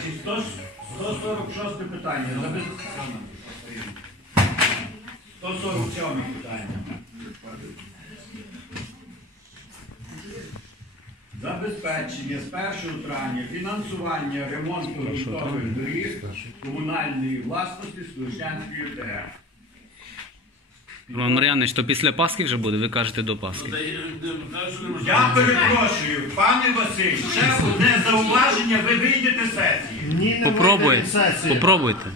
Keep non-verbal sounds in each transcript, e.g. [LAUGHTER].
Значить, 100 146 питання. Забез- 147 питання. Забезпечення з 1 травня фінансування ремонту ґрунтових доріг комунальної власності Служанської ОТГ. Роман Мар'янович, то після Пасхи вже буде, ви кажете до Пасхи. Я перепрошую, пане Василь, ще одне зауваження, ви вийдете з сесії. Ні, не Попробуй, вийде від сесії. попробуйте.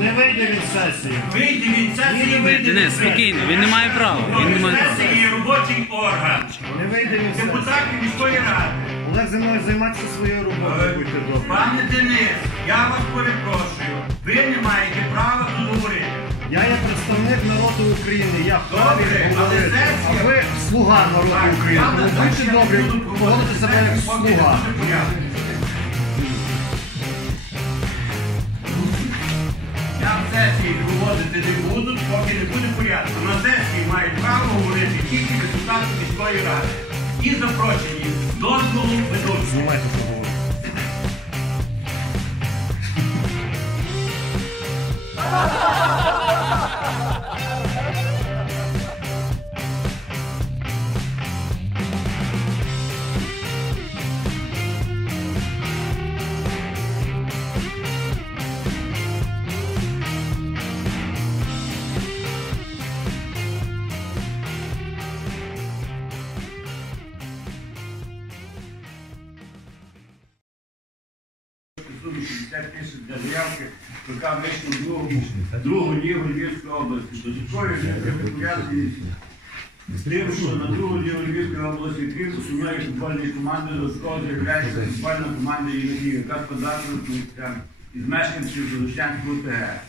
Не вийде від сесії. Вийде від сесії, вийде від Денис, сесії. спокійно, він не має права. Він не має права. Сесії є робочий орган. Не вийде від сесії. Депутатів міської ради. Олег зі мною займатися своєю роботою, будьте добрі. Пане Денис, я вас перепрошую. Ви не маєте представник народу України, я Добре, але говорити. А ви слуга народу України. Будьте добрі, поводите себе як слуга. Я в сесії проводити не буду, поки не буде порядку. На сесії мають право говорити тільки депутати міської ради. І запрошені дозволу ведучого. Знімайте поговору. [LAUGHS] Суду 60 тисяч для заявки ПК вийшло другому, другу лігу Львівської області. Додаткові пов'язані з тим, що на другу лігу Львівської області, крім основної футбольної команди, додатково з'являється футбольна команда «Євгенія», яка складається із мешканців Залущанського ОТГ.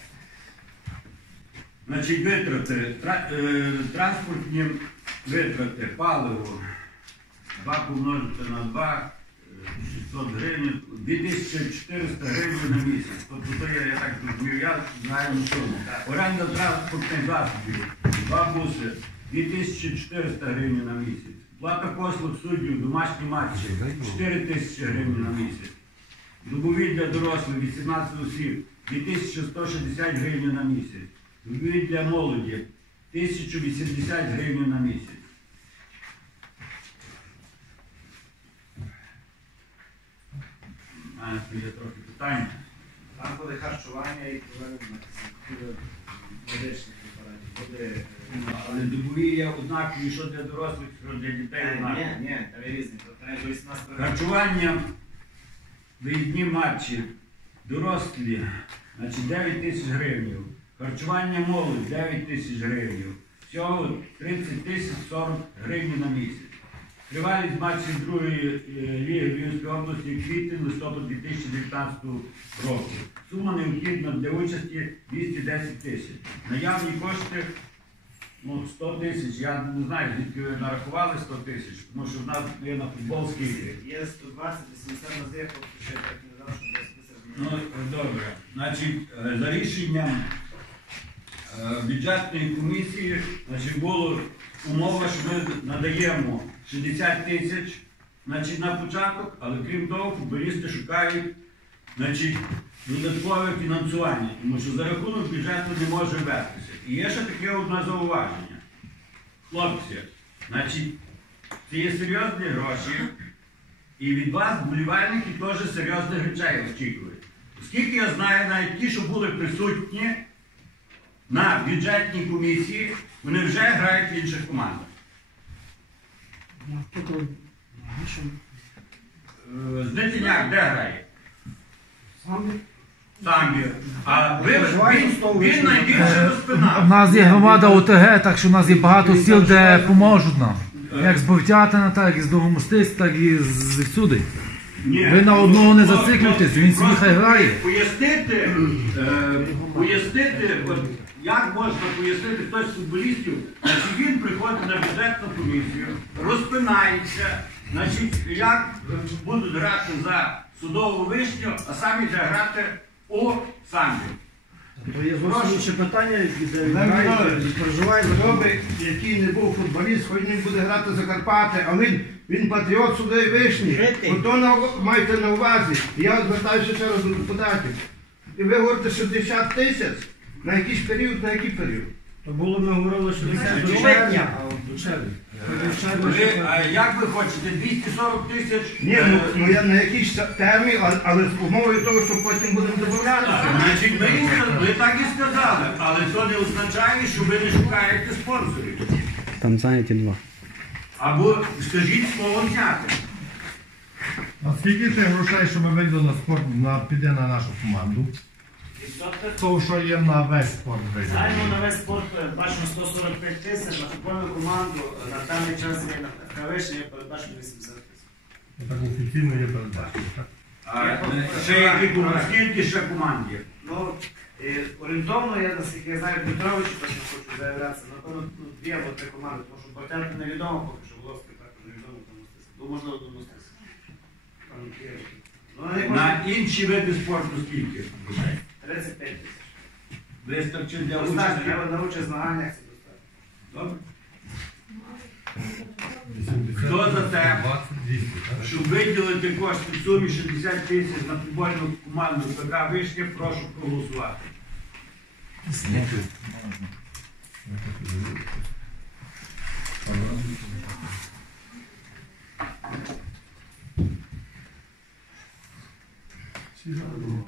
Значить, витрати, е, транспортні витрати, паливо, 2 помножити на 2, 600 гривень, 2400 гривень на місяць. Тобто то я, я так розумію, я знаю на суму. Оренда транспортних засобів, два буси, 2400 гривень на місяць. Плата послуг суддів, домашні матчі, 4000 гривень на місяць. Добові для дорослих 18 осіб 2160 гривень на місяць. Добові для молоді 1080 гривень на місяць. Є трохи питання. Там буде харчування і медичних препаратів. Е, Але добові є однакові, що для дорослих, що для дітей Е, однакові. Ні, ні, там є різні. Тобто навіть до 18 років. Харчування, виїзні матчі, дорослі, значить 9 тисяч гривень. Харчування молодь 9 тисяч гривень. Всього 30 тисяч 40 гривень на місяць. Тривалість матчів другої е, ліги Львівської області квітень листопад 2019 року. Сума необхідна для участі 210 тисяч. Наявні кошти ну, 100 тисяч. Я не знаю, звідки ви нарахували 100 тисяч, тому що в нас є на футбол скільки. Є 120, 80 на що я так не знав, що 10 тисяч. Ну, добре. Значить, е, за рішенням е, бюджетної комісії значить, було умова, що ми надаємо 60 тисяч значить, на початок, але крім того, футболісти шукають значить, додаткове фінансування, тому що за рахунок бюджету не може вестися. І є ще таке одне зауваження. Хлопці, значить, це є серйозні гроші, і від вас вболівальники теж серйозних речей очікують. Оскільки я знаю, навіть ті, що були присутні на бюджетній комісії, вони вже грають в інших командах. Е, Знетіняк де грає? Самбір. А ви він, він найбільше У нас є громада ОТГ, так що у нас є багато сіл, де поможуть нам. Як з Бовтятина, так і з Довгомостиць, так і з всюди. Ні. Ви на одного не зациклюйтесь, він собі хай грає. Пояснити, е, пояснити, от як можна пояснити хтось з футболістів, значить він приходить на бюджетну комісію, розпинається, значить, як будуть грати за судову вишню, а самі йде грати у самбі. Є зовсім інше питання, де грають, Михайлович, де який не був футболіст, хоч він буде грати за Карпати, а він, він патріот сюди вишні. Жити. Ото на, майте на увазі. Я звертаюся ще раз до депутатів. І ви говорите 60 тисяч на якийсь період, на який період? То було, ми говорили, що до липня. червня. а До червня. До червня Ви, а як ви хочете? 240 тисяч? Ні, Е, ну, ну я на якийсь термін, але, але з умовою того, що потім будемо додатися. Значить, ми, ви так і сказали, але це не означає, що ви не шукаєте спонсорів. Там зайняті два. Або скажіть слово взяти. А скільки тих грошей, що ми виділи на спорт, на, піде на нашу команду? Того, що є на весь спорт. Знаємо на весь спорт е, бачимо 145 тисяч, на футбольну команду е, на даний час є на є передбачено 80 тисяч. Так офіційно є передбачено. так? А, е, ще які команди? Скільки ще команд є? Ну, орієнтовно, я наскільки я знаю, Петрович, точно хочу заявлятися, напевно, ну, дві або три команди, тому що Бортянки невідомо поки що, Воловський також невідомо, тому ну, можливо, до Мостиса. Там є. Ну, На інші види спорту скільки? 35. Вистачить для Достатньо, участі? я на участь змаганнях це достатньо. Добре. Хто за те? 200, так? Щоб виділити кошти в сумі 60 тисяч на футбольну команду ПК Вишня, прошу проголосувати.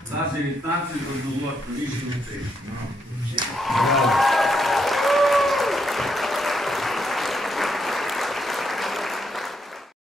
За 19 одноголосно рішення прийнято.